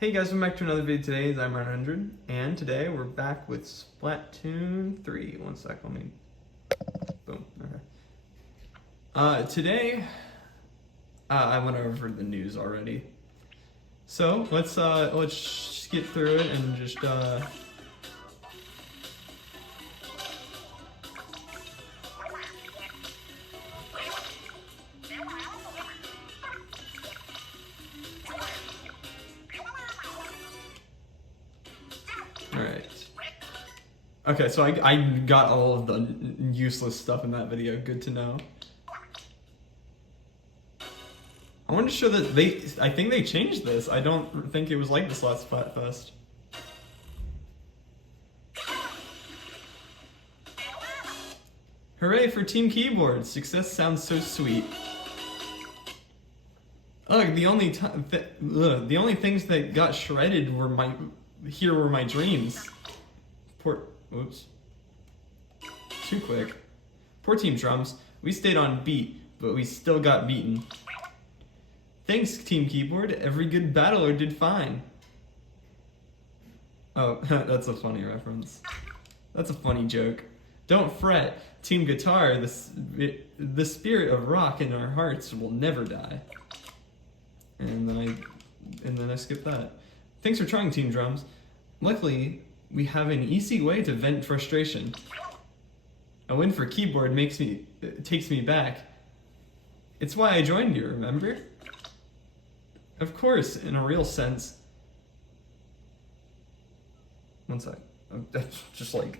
Hey guys, welcome back to another video. Today is I'm 100, and today we're back with Splatoon 3. One sec, let me... Boom, okay. Today, I went over the news already. So, let's just get through it and just, Alright. Okay, so I got all of the useless stuff in that video. Good to know. I wanted to show that I think they changed this. I don't think it was like this last Splatfest. Hooray for Team Keyboard! Success sounds so sweet. Ugh, the only things that got shredded were my dreams. Oops. Too quick. Poor Team Drums. We stayed on beat, but we still got beaten. Thanks, Team Keyboard. Every good battler did fine. Oh, that's a funny reference. That's a funny joke. Don't fret, Team Guitar. The spirit of rock in our hearts will never die. And then I skipped that. Thanks for trying, Team Drums. Luckily, we have an easy way to vent frustration. A win for Keyboard takes me back. It's why I joined you, remember? Of course, in a real sense. One sec. I just like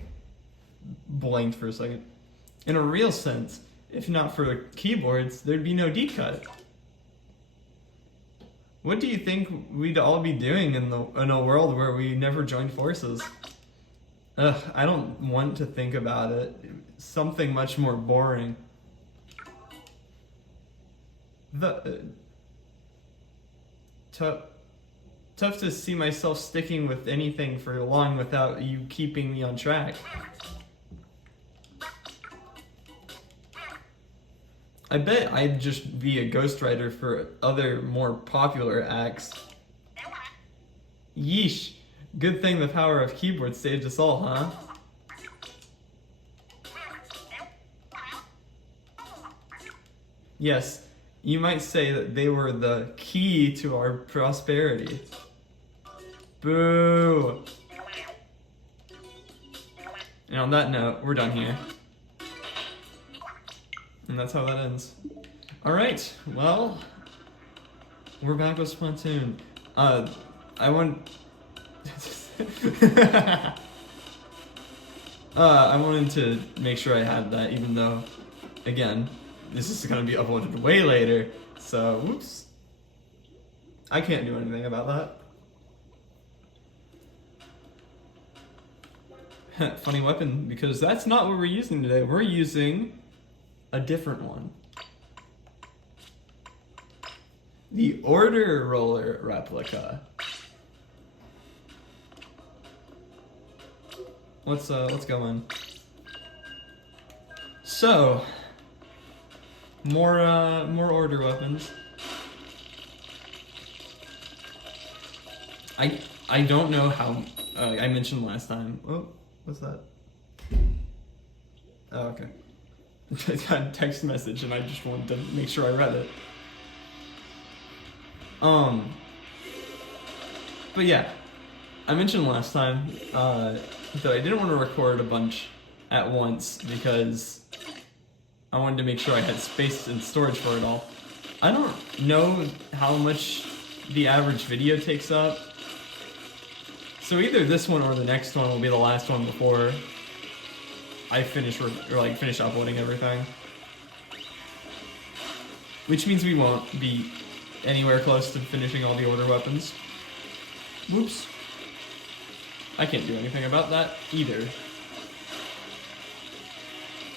blanked for a second. In a real sense, if not for the keyboards, there'd be no D-cut. What do you think we'd all be doing in a world where we never joined forces? Ugh, I don't want to think about it. Something much more boring. Tough to see myself sticking with anything for long without you keeping me on track. I bet I'd just be a ghostwriter for other, more popular acts. Yeesh. Good thing the power of keyboard saved us all, huh? Yes, you might say that they were the key to our prosperity. Boo! And on that note, we're done here. And that's how that ends. Alright, well, we're back with Splatoon. I wanted to make sure I had that, even though, again, this is gonna be uploaded way later, so, whoops. I can't do anything about that. Funny weapon, because that's not what we're using today. We're using a different one. The Order Roller Replica. Let's go in. So, more order weapons. I don't know how I mentioned last time. Oh, what's that? Oh, okay. I got a text message and I just wanted to make sure I read it. But yeah, I mentioned last time that I didn't want to record a bunch at once because I wanted to make sure I had space and storage for it all. I don't know how much the average video takes up, so either this one or the next one will be the last one before I finish uploading everything. Which means we won't be anywhere close to finishing all the order weapons. Whoops. I can't do anything about that either.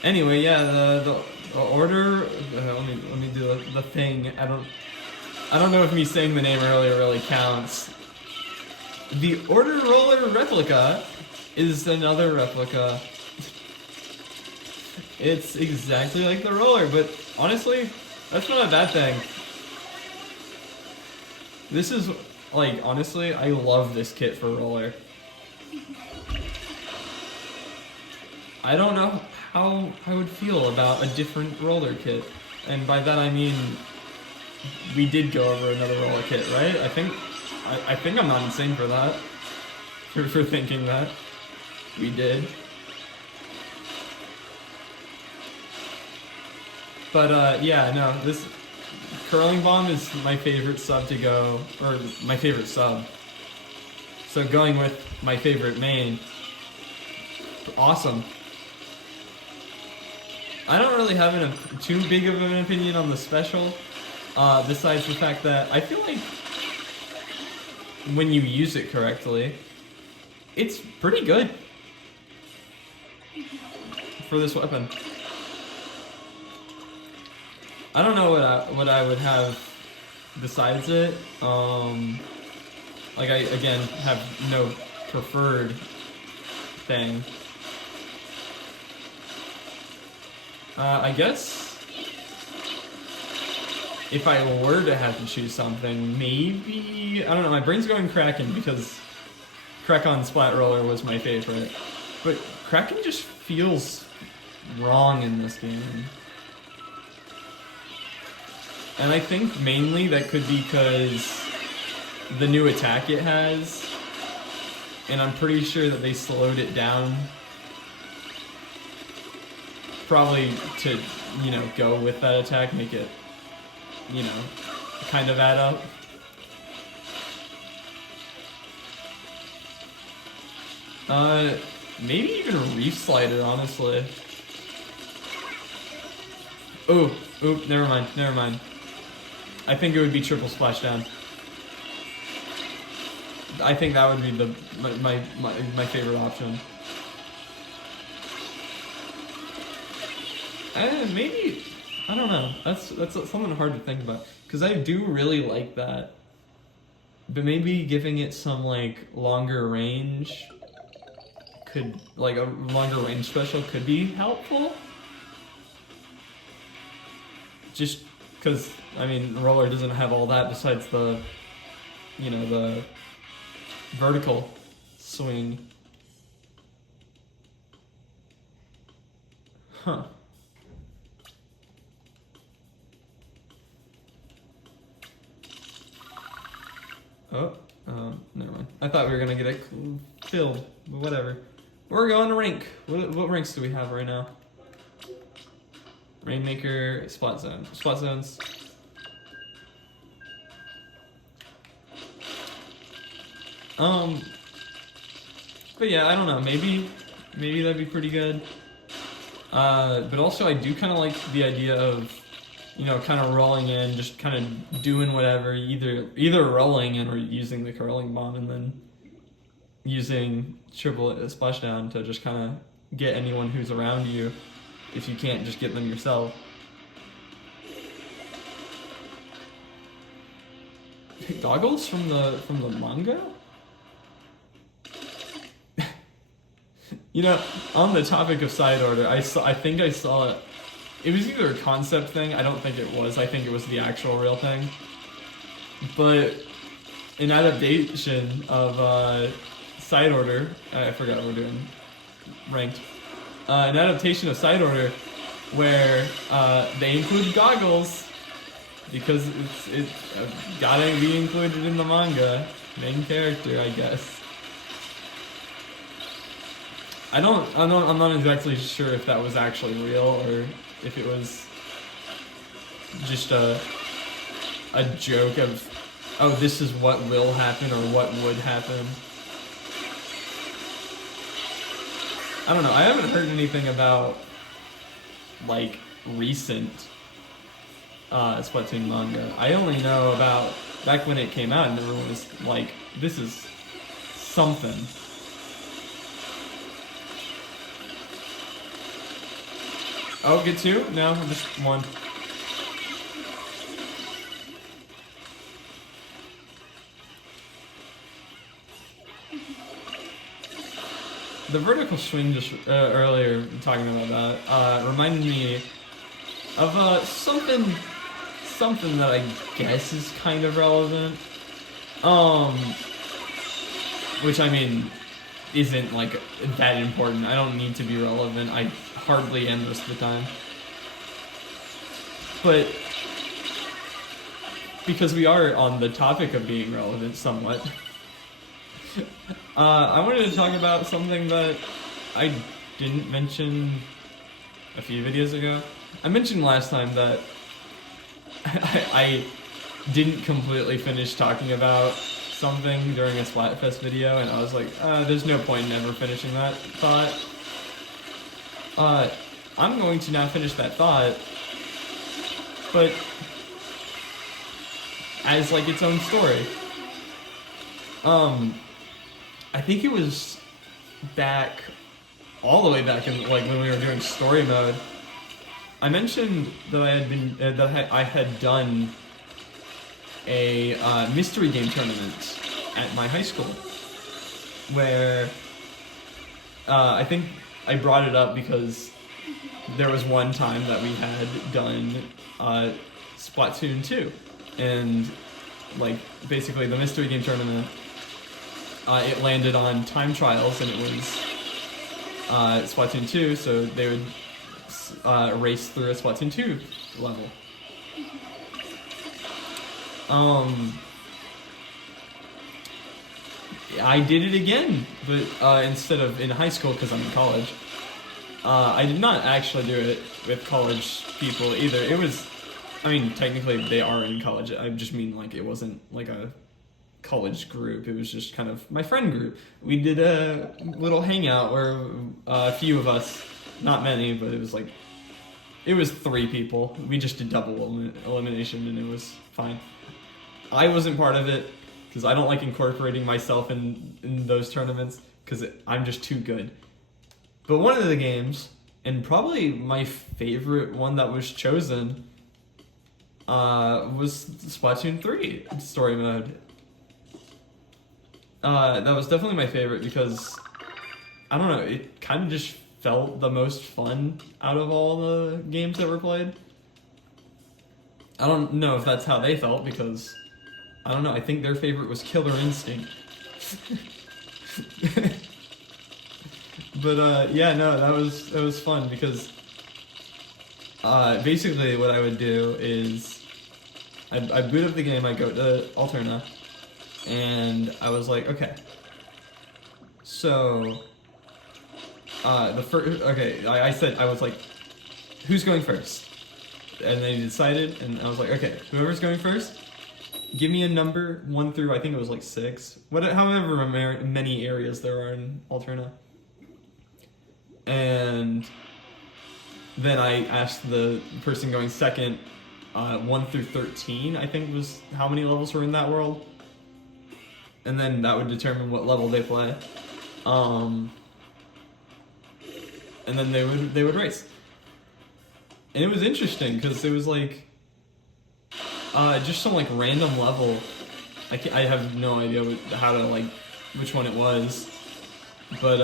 Anyway, yeah, the order. Let me do the thing. I don't know if me saying the name earlier really counts. The Order Roller Replica is another replica. It's exactly like the roller, but honestly, that's not a bad thing. This is like, honestly, I love this kit for roller. I don't know how I would feel about a different roller kit. And by that I mean, we did go over another roller kit, right? I think I'm not insane for that. For thinking that. We did. But yeah, no, this Curling Bomb is my favorite sub to go, or my favorite sub. So going with my favorite main, awesome. I don't really have too big of an opinion on the special, besides the fact that I feel like when you use it correctly, it's pretty good for this weapon. I don't know what I would have besides it. Like, I again have no preferred thing. I guess if I were to have to choose something, maybe, I don't know, my brain's going Kraken because Kraken Splat Roller was my favorite. But Kraken just feels wrong in this game. And I think mainly that could be because the new attack it has, and I'm pretty sure that they slowed it down probably to, you know, go with that attack, make it, you know, kind of add up. Maybe even Reef Slider, honestly. Ooh, never mind. I think it would be Triple Splashdown. I think that would be my favorite option. Maybe, I don't know. That's something hard to think about, because I do really like that. But maybe giving it some like longer range could, like a longer range special could be helpful. Just because, I mean, Roller doesn't have all that besides the, you know, the vertical swing. Huh. Never mind. I thought we were gonna get it filled, but whatever. We're going to rank. What ranks do we have right now? Rainmaker, Splat Zone. Splat Zones. But yeah, I don't know. Maybe that'd be pretty good. But also I do kind of like the idea of, you know, kind of rolling in, just kind of doing whatever, either rolling in or using the Curling Bomb, and then using Triple Splashdown to just kind of get anyone who's around you, if you can't just get them yourself. Goggles from the manga? You know, on the topic of side order, I think I saw it. It was either a concept thing. I don't think it was. I think it was the actual real thing. But an adaptation of side order. I forgot what we're doing. Ranked. An adaptation of side order where they include goggles because it's gotta be included in the manga. Main character, I guess. I'm not exactly sure if that was actually real or if it was just a joke of, oh, this is what will happen or what would happen. I don't know. I haven't heard anything about like recent Splatoon manga. I only know about back when it came out and everyone was like, this is something. Oh, get two? No, just one. The vertical swing just earlier, talking about that, reminded me of something that I guess is kind of relevant. Which I mean, isn't like that important. I don't need to be relevant. I hardly am most of the time. But because we are on the topic of being relevant somewhat, I wanted to talk about something that I didn't mention a few videos ago. I mentioned last time that I didn't completely finish talking about something during a Splatfest video, and I was like, there's no point in ever finishing that thought. I'm going to now finish that thought, but as like its own story. I think it was all the way back in like when we were doing story mode. I mentioned that I had done a mystery game tournament at my high school, where I think I brought it up because there was one time that we had done Splatoon 2, and like basically the mystery game tournament, it landed on time trials, and it was Splatoon 2, so they would race through a Splatoon 2 level. I did it again, but instead of in high school, because I'm in college. I did not actually do it with college people either. It was, I mean, technically they are in college. I just mean like it wasn't like a college group. It was just kind of my friend group. We did a little hangout where a few of us, not many, but it was 3 people. We just did double elimination, and it was fine. I wasn't part of it because I don't like incorporating myself in those tournaments because I'm just too good. But one of the games, and probably my favorite one that was chosen, was Splatoon 3 story mode. That was definitely my favorite because, I don't know, it kind of just felt the most fun out of all the games that were played. I don't know if that's how they felt because, I don't know, I think their favorite was Killer Instinct. But yeah, no, that was fun because basically what I would do is I boot up the game, I go to Alterna, and I was like, okay, so I said, I was like, who's going first? And they decided, and I was like, okay, whoever's going first, give me a number 1 through, I think it was like 6, however many areas there are in Alterna. And then I asked the person going second, 1 through 13, I think was how many levels were in that world. And then that would determine what level they play. And then they would race. And it was interesting because it was like just some like random level. I have no idea how to like which one it was, but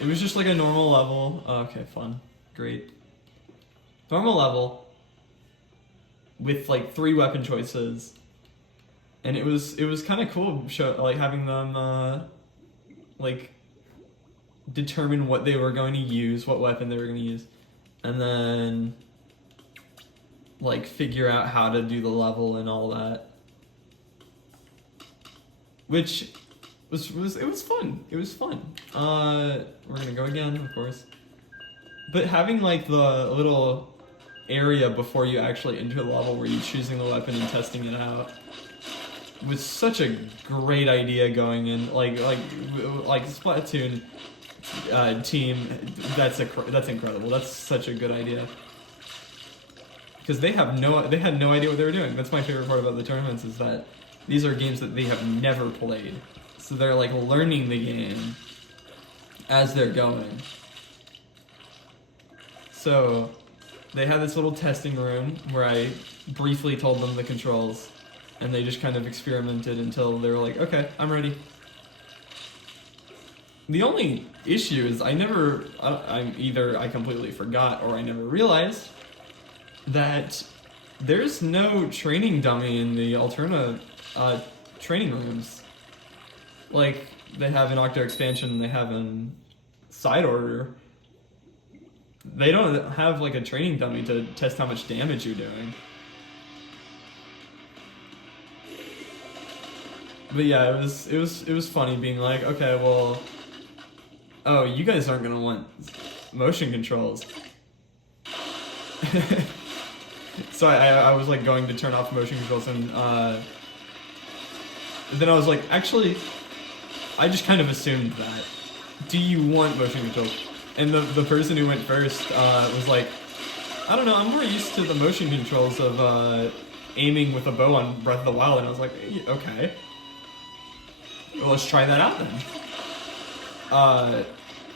it was just like a normal level. Okay, fun, great. Normal level with like 3 weapon choices, and it was kind of cool like having them like determine what they were going to use, what weapon they were going to use, and then like figure out how to do the level and all that, which it was fun. It was fun. We're gonna go again, of course, but having like the little area before you actually enter the level where you're choosing the weapon and testing it out was such a great idea going in. Like Splatoon team, that's incredible. That's such a good idea. Because they had no idea what they were doing. That's my favorite part about the tournaments, is that these are games that they have never played. So they're like learning the game as they're going. So they had this little testing room where I briefly told them the controls, and they just kind of experimented until they were like, okay, I'm ready. The only issue is either I completely forgot or I never realized that there's no training dummy in the Alterna training rooms. Like, they have an Octo expansion, they have an side order. They don't have like a training dummy to test how much damage you're doing. But yeah, it was funny being like, okay, well, oh, you guys aren't gonna want motion controls. So I was like going to turn off motion controls, and then I was like, actually, I just kind of assumed that. Do you want motion controls? And the person who went first was like, I don't know, I'm more used to the motion controls of aiming with a bow on Breath of the Wild. And I was like, okay. Well, let's try that out then.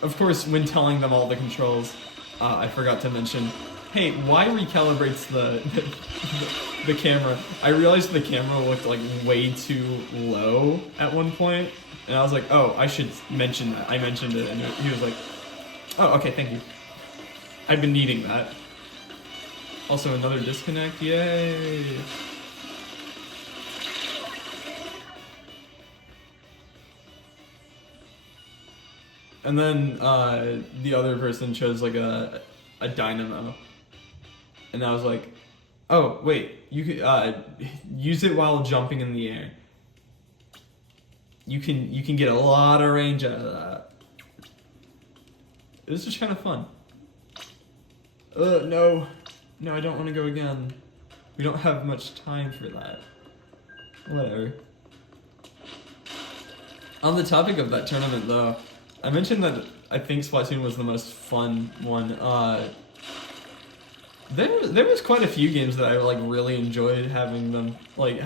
Of course, when telling them all the controls, I forgot to mention, hey, why recalibrates the camera? I realized the camera looked like way too low at one point, and I was like, oh, I should mention that. I mentioned it, and he was like, oh, okay, thank you. I've been needing that. Also, another disconnect, yay! And then the other person chose like a dynamo, and I was like, "Oh wait, you could use it while jumping in the air. You can get a lot of range out of that." It was just kind of fun. No, I don't want to go again. We don't have much time for that. Whatever. On the topic of that tournament, though. I mentioned that I think Splatoon was the most fun one. There was quite a few games that I like really enjoyed having them play,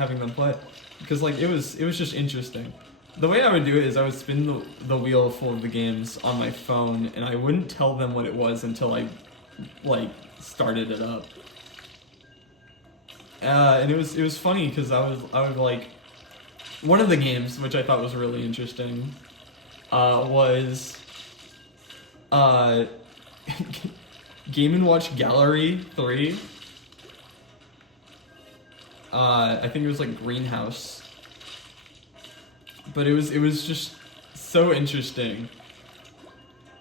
because like it was just interesting. The way I would do it is I would spin the wheel full of the games on my phone, and I wouldn't tell them what it was until I like started it up. And it was funny because I would like, one of the games which I thought was really interesting. Was Game & Watch Gallery 3. I think it was like Greenhouse. But it was just so interesting.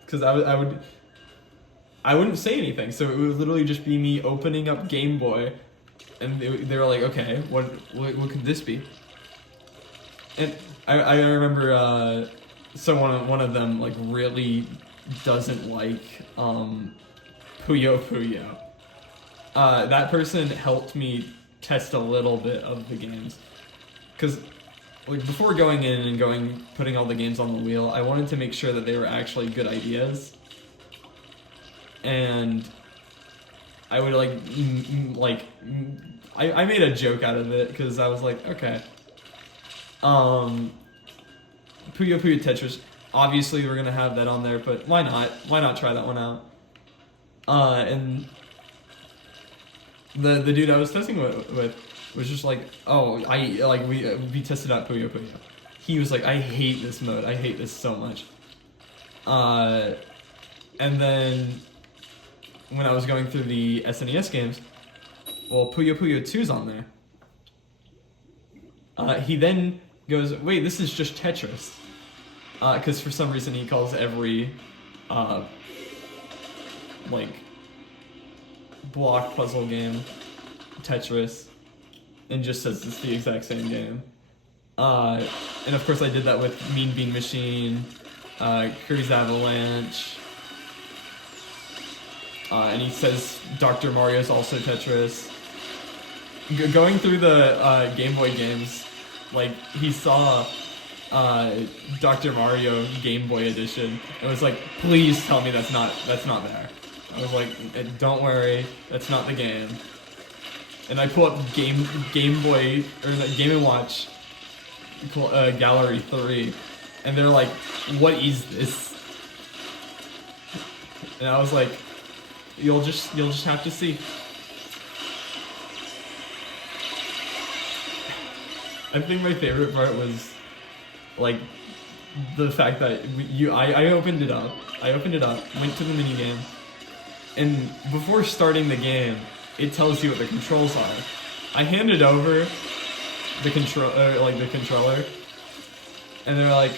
Because I wouldn't say anything, so it would literally just be me opening up Game Boy, and they were like, okay, what could this be? And I remember so one of them like really doesn't like Puyo Puyo. That person helped me test a little bit of the games, because like before going in and putting all the games on the wheel, I wanted to make sure that they were actually good ideas. And I would I made a joke out of it because I was like, okay, Puyo Puyo Tetris, obviously we're gonna have that on there, but why not? Why not try that one out? And the dude I was testing with was just like, oh, we tested out Puyo Puyo. He was like, I hate this mode. I hate this so much. And then when I was going through the SNES games, well, Puyo Puyo 2's on there. He then goes, wait, this is just Tetris. Because for some reason he calls every, block puzzle game Tetris, and just says it's the exact same game. And of course I did that with Mean Bean Machine, Kirby's Avalanche, and he says Dr. Mario's also Tetris. Going through the Game Boy games, like he saw Dr. Mario Game Boy Edition and was like, please tell me that's not there. I was like, don't worry, that's not the game. And I pull up Game Boy, or Game & Watch Gallery 3, and they're like, what is this? And I was like, you'll just have to see. I think my favorite part was like the fact that I opened it up, went to the minigame, and before starting the game, it tells you what the controls are. I hand it over, the controller, and they're like,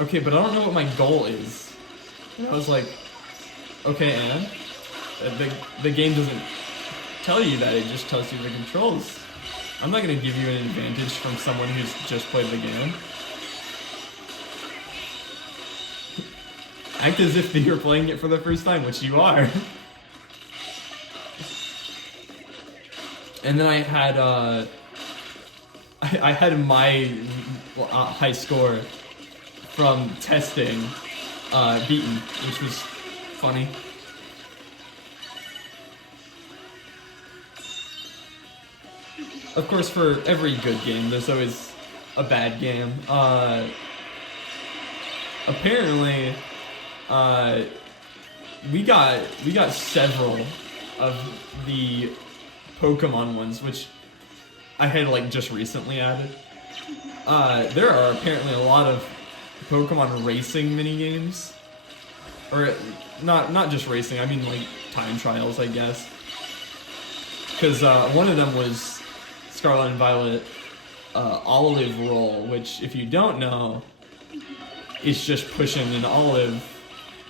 okay, but I don't know what my goal is. And I was like, okay, and the game doesn't tell you that, it just tells you the controls. I'm not gonna give you an advantage from someone who's just played the game. Act as if you're playing it for the first time, which you are. And then I had my high score from testing beaten, which was funny. Of course, for every good game, there's always a bad game. Apparently, we got several of the Pokemon ones, which I had like just recently added. There are apparently a lot of Pokemon racing minigames, or not just racing. I mean like time trials, I guess. Because one of them was Scarlet and Violet Olive Roll, which, if you don't know, is just pushing an olive,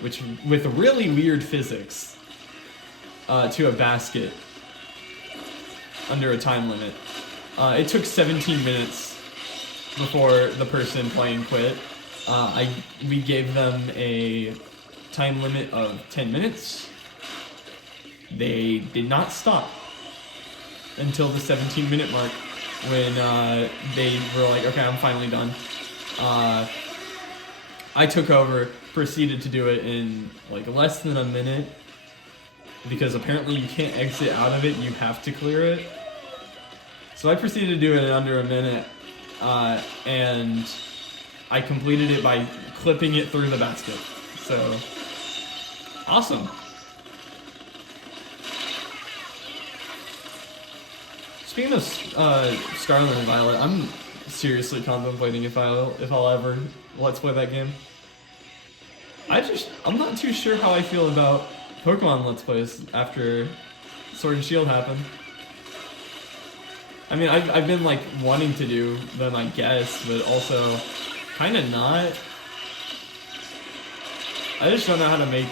which with really weird physics, to a basket under a time limit. It took 17 minutes before the person playing quit. We gave them a time limit of 10 minutes. They did not stop until the 17-minute mark, when they were like, okay, I'm finally done. I took over, proceeded to do it in like less than a minute, because apparently you can't exit out of it, you have to clear it. So I proceeded to do it in under a minute, and I completed it by clipping it through the basket. So, awesome. Speaking of Scarlet and Violet, I'm seriously contemplating if I'll ever Let's Play that game. I'm not too sure how I feel about Pokemon Let's Plays after Sword and Shield happened. I mean, I've been like wanting to do them, I guess, but also kind of not. I just don't know how to make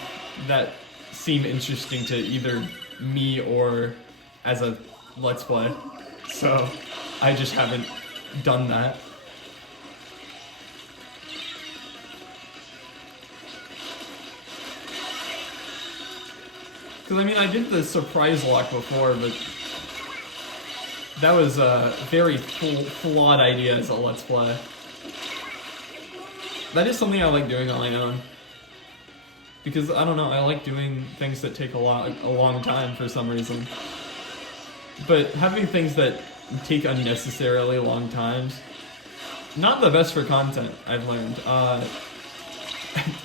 that seem interesting to either me or as a Let's Play. So I just haven't done that. Because, I mean, I did the surprise lock before, but that was a very flawed idea as a Let's Play. That is something I like doing on my own. Because, I don't know, I like doing things that take a long time for some reason. But having things that take unnecessarily long times, not the best for content, I've learned.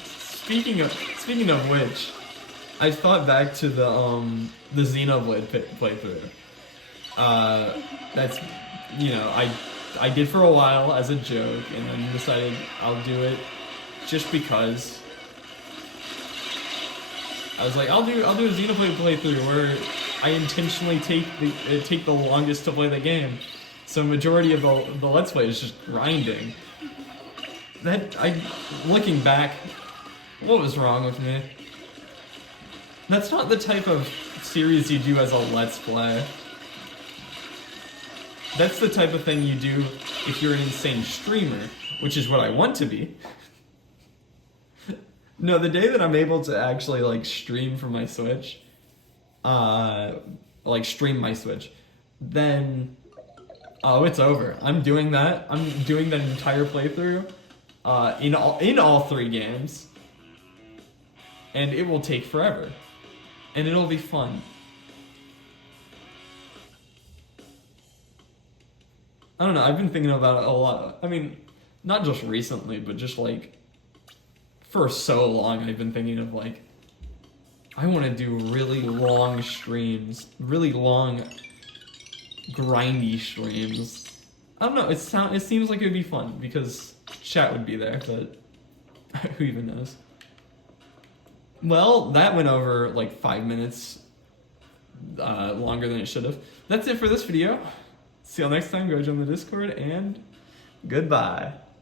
Speaking of which, I thought back to the Xenoblade playthrough. That's, you know, I did for a while as a joke, and then decided I'll do it just because. I was like, I'll do a Xenoblade playthrough where I intentionally take the longest to play the game. So majority of the Let's Play is just grinding. Looking back, what was wrong with me? That's not the type of series you do as a Let's Play. That's the type of thing you do if you're an insane streamer, which is what I want to be. No, the day that I'm able to actually like stream from my Switch, stream my Switch, then it's over. I'm doing that. I'm doing that entire playthrough in all three games, and it will take forever, and it'll be fun. I don't know. I've been thinking about it a lot. I mean, not just recently, but just like for so long, I've been thinking of like, I want to do really long streams, really long, grindy streams. I don't know. It seems like it would be fun because chat would be there, but who even knows? Well, that went over like 5 minutes longer than it should have. That's it for this video. See y'all next time. Go join the Discord, and goodbye.